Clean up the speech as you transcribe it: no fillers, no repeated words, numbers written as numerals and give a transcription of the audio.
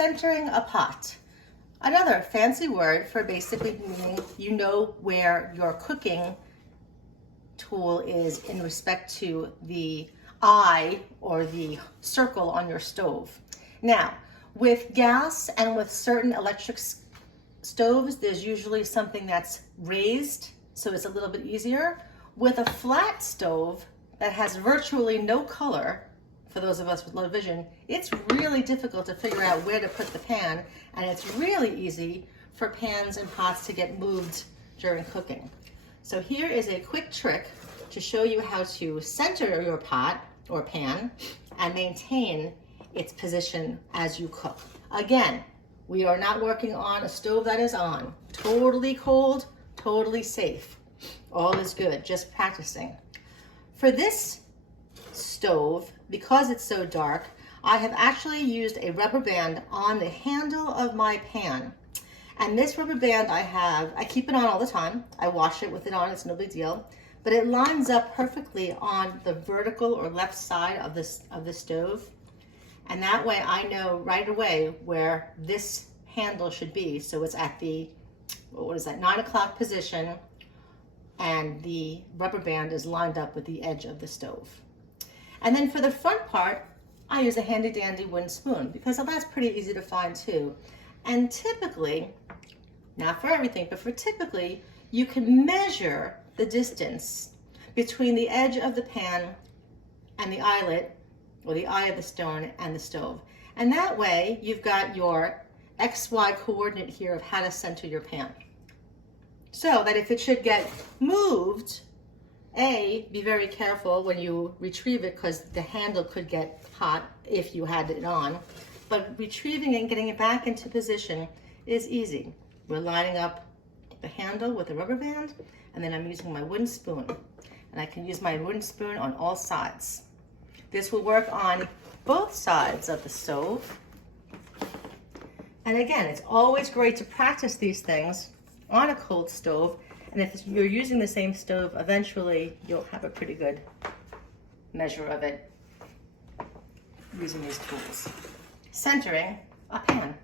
centering a pot. Another fancy word for basically meaning you know where your cooking tool is in respect to the eye or the circle on your stove. Now, with gas and with certain electric stoves, there's usually something that's raised, so it's a little bit easier. With a flat stove that has virtually no color, for those of us with low vision, it's really difficult to figure out where to put the pan, and it's really easy for pans and pots to get moved during cooking. So here is a quick trick to show you how to center your pot or pan and maintain its position as you cook. Again, we are not working on a stove that is on. Totally cold, totally safe. All is good, just practicing. For this stove, because it's so dark, I have actually used a rubber band on the handle of my pan. And this rubber band I keep it on all the time. I wash it with it on, it's no big deal. But it lines up perfectly on the vertical or left side of the stove. And that way I know right away where this handle should be. So it's at the, 9 o'clock position, and the rubber band is lined up with the edge of the stove. And then for the front part, I use a handy dandy wooden spoon because that's pretty easy to find too. And typically, not for everything, but for typically, you can measure the distance between the edge of the pan and the eyelet, or the eye of the stone and the stove. And that way, you've got your XY coordinate here of how to center your pan. So that if it should get moved, be very careful when you retrieve it because the handle could get hot if you had it on. But retrieving it and getting it back into position is easy. We're lining up the handle with the rubber band, and then I'm using my wooden spoon. And I can use my wooden spoon on all sides. This will work on both sides of the stove. And again, it's always great to practice these things on a cold stove. And if you're using the same stove, eventually you'll have a pretty good measure of it using these tools. Centering a pan.